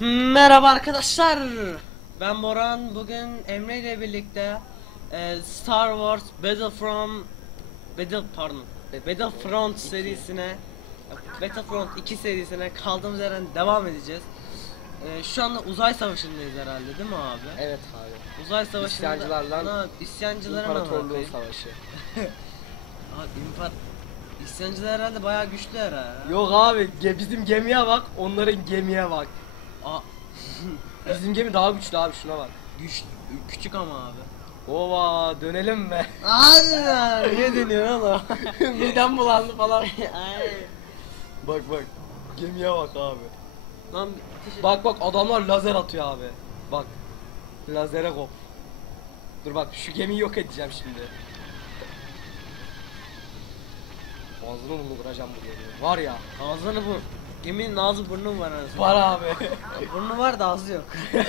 Merhaba arkadaşlar. Ben Boran. Bugün Emre ile birlikte e, Star Wars Battlefront Battle pardon e, Battlefront serisine Battlefront 2 serisine kaldığımız yerden devam edeceğiz. E, şu anda uzay savaşındayız herhalde değil mi abi? Evet abi. Uzay savaşında İsyancılarla İmparatorluğun bakayım? savaşı. Abi impar İsyancılar herhalde bayağı güçlü herhalde. Yok abi ge- bizim gemiye bak onların gemiye bak. Aa, Bizim gemi daha güçlü abi şuna bak. güç küçük ama abi. Ova dönelim mi? Abi niye dönüyor oğlum? Midem bulandı falan. Ay. bak bak. Gemiye bak abi. Lan Bak bak adamlar lazer atıyor abi. Bak. Lazere kop. Dur bak şu gemiyi yok edeceğim şimdi. Ağzını bunu vuracağım bu gemiyi. Var ya. Ağzını bu. Geminin ağzı burnu var arasında. Var abi. Burnu var da ağzı yok.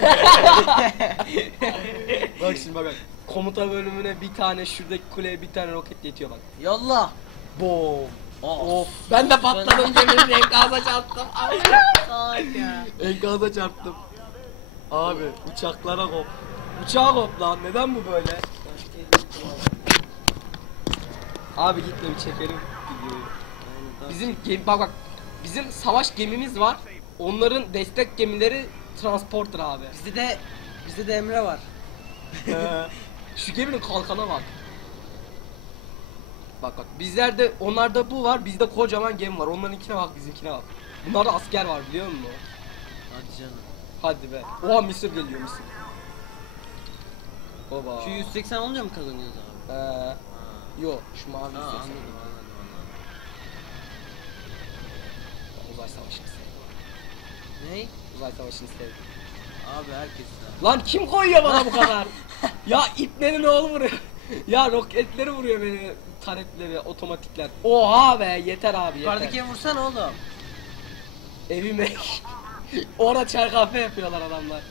bak şimdi bak bak. Komuta bölümüne bir tane şuradaki kuleye bir tane roket yetiyor bak. Yolla. Boom. Of. Ben de patladım geminin enkaza çarptım. Salak ya. enkaza çarptım. Abi uçaklara kop. Uçağa kop lan. Neden bu böyle? Abi gitme bir çekelim videoyu. Bizim gemi bak bak. Bizim savaş gemimiz var. Onların destek gemileri transporter abi. Bizde de bizde de Emre var. Ee, Şu geminin kalkana bak. Bak bak bizlerde onlarda bu var bizde kocaman gemi var onlarınkine bak bizimkine bak. Bunlarda asker var biliyor musun? Hadi canım. Hadi be. Oha Mısır geliyor Mısır. Baba. Şu 180 olunca mı kazanıyoruz abi? Ee, yo şu mavi Ha, Mısır. anladım anladım Uzay savaşını sevdim. Ney? Uzay savaşını sevdim. Abi herkes. Lan kim koyuyor bana bu kadar? ya iplerin oğlu vuruyor. ya roketleri vuruyor beni. Taretleri, otomatikler. Oha be yeter abi yeter. Yukarıdakiye vursana oğlum. Evime. Orada çay kahve yapıyorlar adamlar.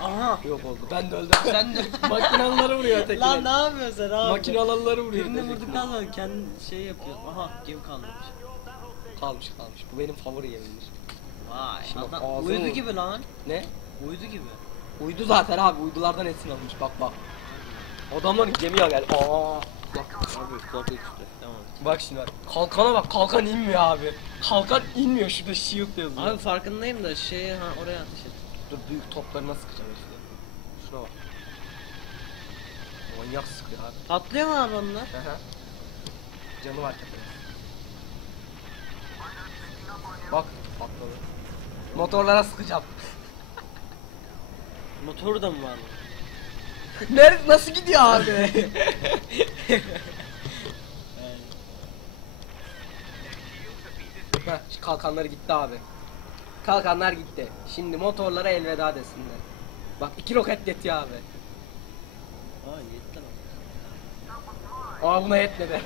Aha. Yok oldu. Ben de öldüm. Sen de. Makinalıları vuruyor ötekiler. Lan ne yapıyorsun sen abi? Makinalıları vuruyor. Birini vurduktan sonra kendi şey yapıyor. Aha gemi kalmış. Kalmış kalmış. Bu benim favori yerimdir. Vay. Şimdi Adam ağzını uydu gibi lan. Ne? Uydu gibi. Uydu zaten abi. Uydulardan esin almış. Bak bak. Adamların gemiye gel. Aa. Bak. Abi korku işte. Tamam. Bak şimdi bak. Kalkana bak. Kalkan inmiyor abi. Kalkan inmiyor. Şurada shield yazıyor. Abi farkındayım da şey ha oraya ateş et. Dur büyük toplarına sıkacağım işte. Şuna bak. Manyak sıkıyor abi. Patlıyor mu abi onlar? Aha. Canı var tepede. Bak patladı. Motorlara sıkacağım. Motoru da mı var? Nerede nasıl gidiyor abi? Heh, şu kalkanları gitti abi. Kalkanlar gitti. Şimdi motorlara elveda desinler. Bak iki roket yetiyor abi. Aa yetti lan. Ama buna yetmedi.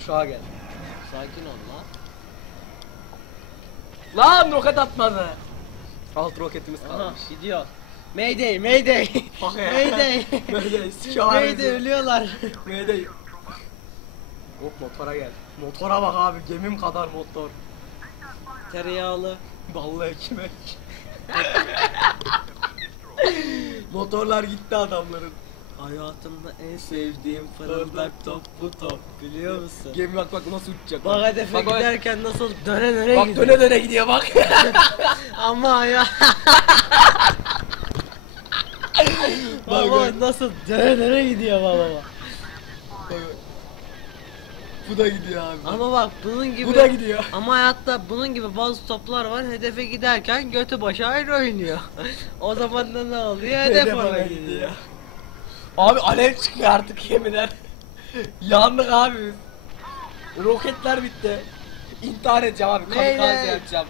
Uçağa gel. Sakin ol lan. Lan roket atmadı. Alt roketimiz Aha kalmış. gidiyor. Mayday, mayday. Bak ya. mayday. Mayday, sikiyorlar mayday ölüyorlar. Mayday. Hop motora gel. Motora bak abi gemim kadar motor. Tereyağlı. Ballı ekmek. Motorlar gitti adamların. Hayatımda en sevdiğim fırıldak top bu top. Biliyor musun? Gemi bak bak nasıl uçacak. Bak hedefe Bak, bak. giderken nasıl döne döne Bak gidiyor. döne döne gidiyor bak. Ama ya. Bak, baba bak. nasıl döne döne gidiyor baba. Bu da gidiyor abi. Ama bak bunun gibi Bu da gidiyor. Ama hayatta bunun gibi bazı toplar var hedefe giderken götü başı ayrı oynuyor. o zaman da ne oluyor? Hedef, Hedef gidiyor. gidiyor. Abi alev çıkıyor artık gemiden. Yandık abi. Roketler bitti. İntihar edeceğim abi. Kamikaze yapacağım.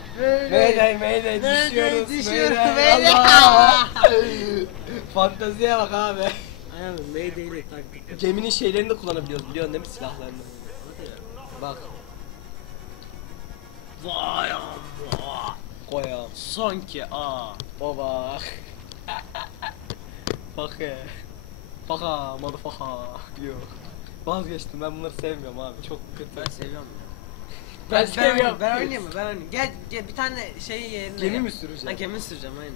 Mayday. Mayday düşüyoruz. düşüyoruz, Mayday. Fanteziye bak abi. Aynen Mayday'le taktik. Geminin şeylerini de kullanabiliyoruz biliyorsun değil mi silahlarını? Bak. Vay Allah. Koy ya. Sanki aa. Baba. Bak ya. Bak ha motherfucker. Yok. Vazgeçtim ben bunları sevmiyorum abi çok kötü. Ben seviyorum. Ben Ben seviyorum. Ben oynayayım mı? Ben oynayayım. Gel, gel bir tane şey yerine. Gemi mi süreceğim? Ha gemi süreceğim aynen.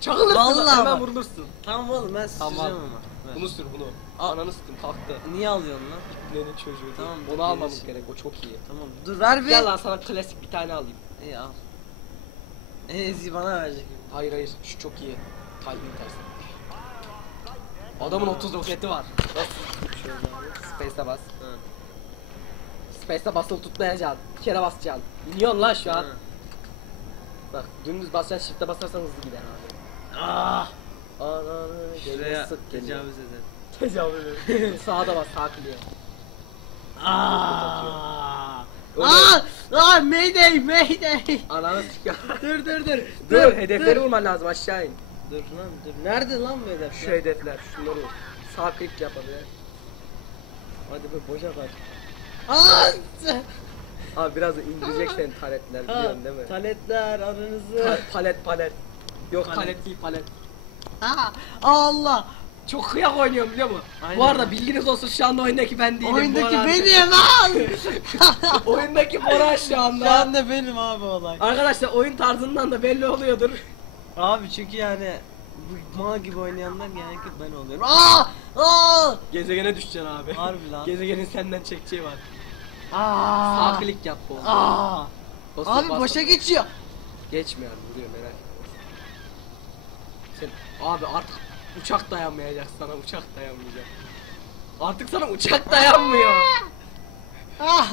Çakılırsın Vallahi hemen vurulursun. Tamam oğlum ben Tamam. süreceğim ama. Ver. Bunu sür bunu. Al. Ananı sıktım kalktı. Niye alıyorsun lan? Benim çocuğu. Tamam, Onu almamız gerisi. gerek o çok iyi. Tamam dur ver bir. Gel lan sana klasik bir tane alayım. İyi al. Ezi bana verecek. Hayır hayır şu çok iyi. Kalbim tersi. Adamın 30 roketi var. Nasıl? Şöyle abi. Space'e bas. Ha. Space'e basılı tutmayacaksın. Bir kere basacaksın. İniyorsun lan şu an. Ha. Bak dümdüz basacaksın shift'e basarsan hızlı gider abi. Ah! Ananı Şuraya geliyor sık geliyor. tecavüz eder. Tecavüz. Sağa da bas sağ kliye. Aa! Aa! Aa! Mayday! Mayday! Ananı sıkıyor. dur dur dur. Dur hedefleri vurman lazım aşağı in. Dur lan dur. Nerede lan bu hedef? Şu hedefler şunları. Sağ klik yap abi. Hadi be boşa bak. Aa! Abi biraz da indirecek seni taletler biliyorsun değil mi? Taletler aranızı. Pa- palet palet. Yok Palet. palet değil palet. Aa! Allah! Çok kıyak oynuyorum biliyor musun? Aynen. Bu arada bilginiz olsun şu anda oyundaki ben değilim. Oyundaki benim lan! oyundaki Boran şu anda. Şu anda benim abi olay. Arkadaşlar oyun tarzından da belli oluyordur. Abi çünkü yani bu mal gibi oynayanlar genellikle ben oluyorum. Aa! Aa! Gezegene düşeceksin abi. Harbi lan. Gezegenin senden çekeceği var. Aa! Sağ klik yap bu. Aa! Basıp Abi basıp. boşa geçiyor. Geçmiyor vuruyor merak etme. Sen abi artık uçak dayanmayacak sana uçak dayanmayacak. Artık sana uçak dayanmıyor.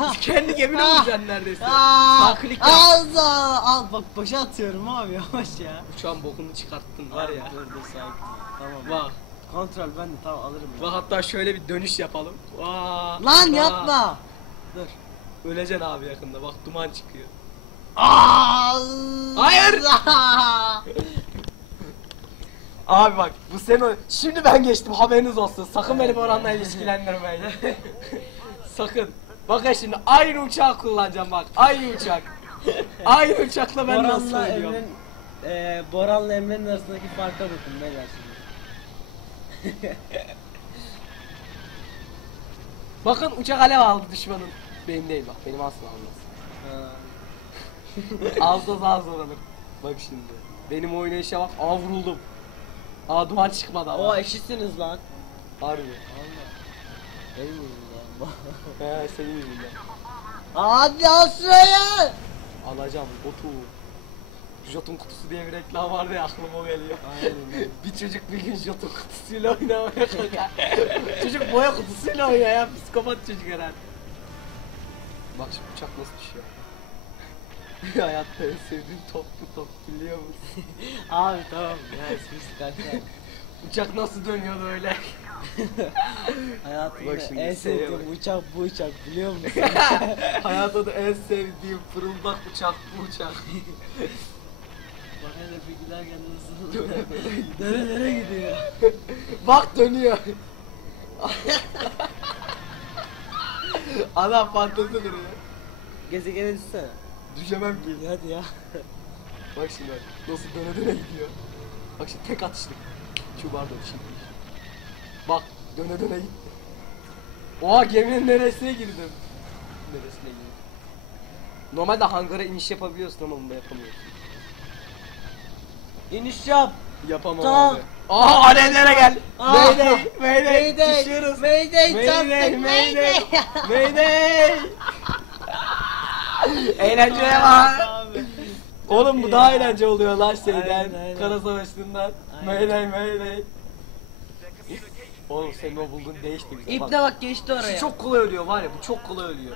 Ah! Kendi gemine Ah! vuracaksın neredeyse. Aa! Sağ klik yap. Al da- al bak boşa atıyorum abi yavaş ya. Uçağın bokunu çıkarttın var ya. Dur dur sakin. ol. Tamam. Bak Kontrol ben de tamam alırım. ya. bak hatta şöyle bir dönüş yapalım. Vaa, Lan vaa. yapma. Dur. Öleceksin abi yakında bak duman çıkıyor. Aa! Hayır! Abi bak bu sene şimdi ben geçtim haberiniz olsun. Sakın beni Boran'la ilişkilendirmeyin. Sakın. Bakın şimdi aynı uçağı kullanacağım bak. Aynı uçak. Aynı uçakla ben nasıl Boran'la söylüyorum. Emre'nin eee Boran'la Emre'nin arasındaki farka bakın beyler şimdi. Bakın uçak alev aldı düşmanın. Benim değil bak benim asla almaz. Ağızda ağız alır. Bak şimdi. Benim oynayışa bak. Aa vuruldum. Aa duman çıkmadı ama. O eşitsiniz lan. Harbi. Allah. Benim yüzümden. He senin yüzünden. Hadi al şuraya. Alacağım botu. Jotun kutusu diye bir reklam vardı ya aklıma o geliyor. Aynen. bir çocuk bir gün jotun kutusuyla oynamaya kalkar. çocuk boya kutusuyla oynuyor ya psikopat çocuk herhalde. Bak şu uçak nasıl düşüyor. Hayatta en sevdiğim top bu top biliyor musun? Abi tamam ya sus kanka. Uçak nasıl dönüyordu öyle? Hayatımda Bak şimdi en seviyor sevdiğim uçak bu uçak biliyor musun? Hayatta da en sevdiğim fırıldak uçak bu uçak. Bak hele bir gülerken nasıl nerelere gidiyor. Bak dönüyor. Adam fantezi duruyor. Gezegene düşsene. Düşemem ki. Hadi ya. Bak şimdi bak. Nasıl döne döne gidiyor. Bak şimdi tek atışlık. Şu pardon şimdi. Bak döne döne gitti. Oha geminin neresine girdim. Neresine girdim. Normalde hangara iniş yapabiliyorsun ama bunda yapamıyorsun. İniş yap. Yapamam Tamam. abi. Aa alevlere gel. Aa. Mayday, mayday, Mayday. düşüyoruz. Mayday Mayday, mayday, Mayday. Eğlenceye bak. Oğlum bu daha eğlence oluyor lan şeyden. Aynen, aynen. Kara Savaşı'ndan. Mayday mayday. Oğlum senin o bulduğun değişti bize. İple bak geçti oraya. Şu çok kolay ölüyor var ya bu çok kolay ölüyor.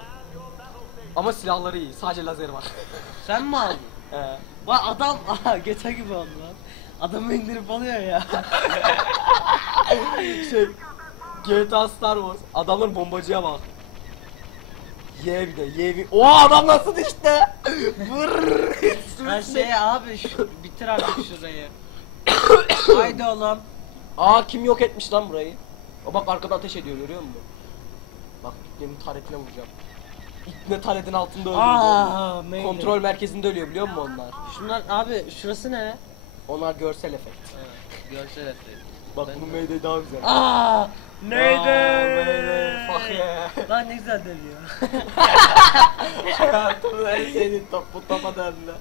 Ama silahları iyi. Sadece lazer var. Sen mi aldın? He. Bak adam aha geçen gibi oldu lan. Adamı indirip alıyor ya. şey GTA Star Wars adamlar bombacıya bak. Ye bir de ye bir. Oha adam nasıl işte? Vırrrr. Her şey abi şu, bitir artık şurayı. Haydi oğlum. Aa kim yok etmiş lan burayı? O bak arkada ateş ediyor görüyor musun? Bak benim taretine vuracağım. İpne taretin altında ölüyor. Aa, musun? Kontrol merkezinde ölüyor biliyor musun onlar? Şunlar abi şurası ne? Onlar görsel efekt. Evet, görsel efekt. Bak bunun. Mayday daha güzel. Aa! Mayday, fuck Neydi? yeah. Lan ne güzel dönüyor. Hayatımda en sevdiğim top bu topa döndü.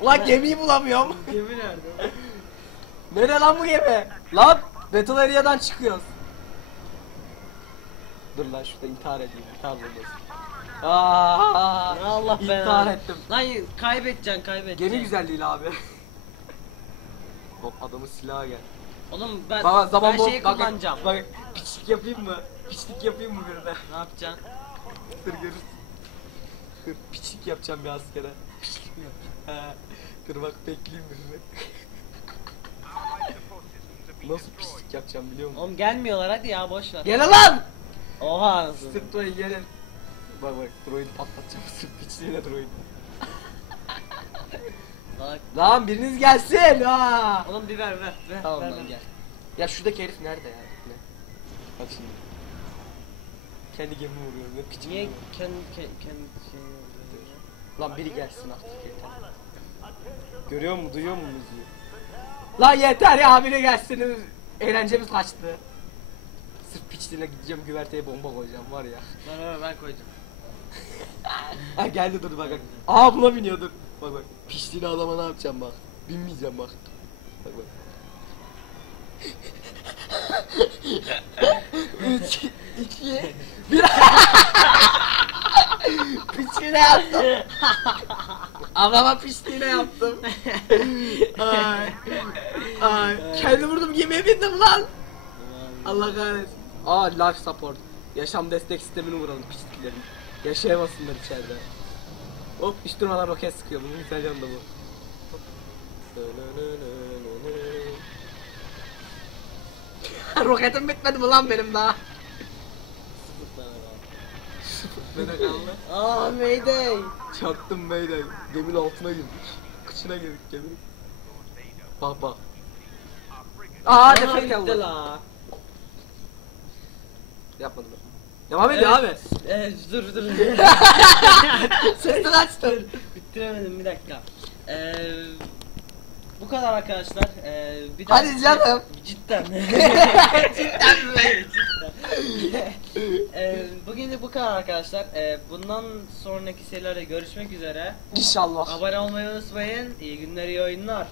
Ulan gemiyi bulamıyorum. Gemi nerede? Nerede lan bu gemi? Lan Battle Area'dan çıkıyoruz. Dur lan şurada intihar edeyim. İntihar bombası. Aa, Allah intihar belanı. ettim. Lan kaybedeceksin kaybedeceksin. Gemi güzel değil abi. Hop adamın silahı gel. Oğlum ben, Baba zaman ben bu- şeyi bak, kullanacağım. Bak, piçlik yapayım mı? Piçlik yapayım mı birine? Ne yapacaksın? Dur görürsün. Dur piçlik yapacağım bir askere. Piçlik mi yapacaksın? He. Dur bak bekleyeyim birini. Nasıl pislik yapacağım biliyor musun? Oğlum gelmiyorlar hadi ya boş ver. Gel lan! Oha anasını. Sırtlayı gelin. Bak bak droid'i patlatacağım sırt piçliğine droid. Bak. Lan biriniz gelsin ha. Oğlum bir ver ver ver. Tamam ver, lan ver. gel. Ya şuradaki herif nerede ya? Ne? Bak şimdi. Kendi gemimi vuruyorum ne piçim. Niye vuruyorum. kendi ke- kendi şeyini yapıyorsun ya? Lan biri gelsin artık yeter. Görüyor mu duyuyor mu müziği? Lan yeter ya biri gelsin. Eğlencemiz kaçtı. Sırf piçliğine gideceğim güverteye bomba koyacağım var ya. Ver ver ben koyacağım. Ha geldi dur bak bak. Aa buna biniyor dur. Bak bak. Piştiğini adama ne yapacağım bak. Binmeyeceğim bak. Bak bak. Üç, iki, bir. Piçliğine yaptım. Adama piçliğine Allah kahretsin. Aa life support. Yaşam destek sistemini vuralım pisliklerin. Yaşayamasınlar içeride. Hop hiç durmadan roket sıkıyor. Bunun yanı da bu. Roketim bitmedi mi lan benim daha? Aa Mayday. Çaktım Mayday. Geminin altına girdik. Kıçına girdik geminin. Bak bak. Aa defek la. Yapmadım ben. Devam ediyor abi. Evet, dur dur. Sesini açtın. Bitiremedim bir dakika. Ee, bu kadar arkadaşlar. Ee, bir Hadi canım. Cidden. Cidden mi? Cidden. ee, bugün de bu kadar arkadaşlar. Ee, bundan sonraki şeylerde görüşmek üzere. İnşallah. Abone olmayı unutmayın. İyi günler, iyi oyunlar.